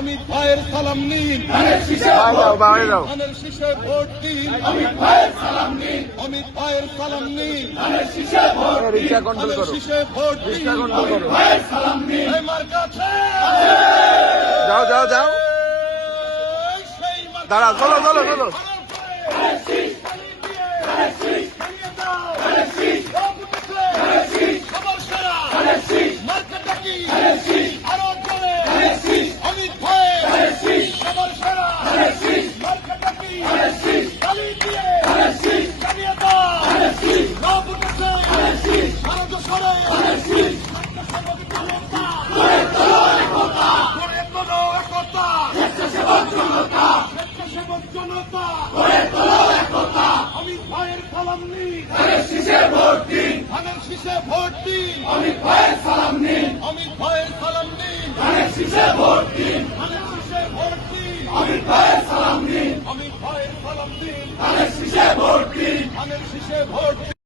অমিত ভাইয়ের সালাম নিন ধানের শীষে ভোট দিন অমিত ভাইয়ের সালাম নিন অমিত ভাইয়ের সালাম নিন এ, রিক্সা কন্ট্রোল ধানের শীষে ভোট দিন রিক্সা কন্ট্রোল করো। এই যাও যাও যাও। এই সেই মার্কা দাঁড়াও চলো চলো চলো। অমিত ভাইয়ের সালাম নিন অমিত ভাইয়ের সালাম নিন অমিত ভাইয়ের সালাম নিন ধানের শীষে ভোট দিন। ধানের শীষে ভোট দিন। অমিত ভাইয়ের অমিত ভাইয়ের সালাম দিন ধানের শীষে ভোট দিন ধানের শীষে ভোট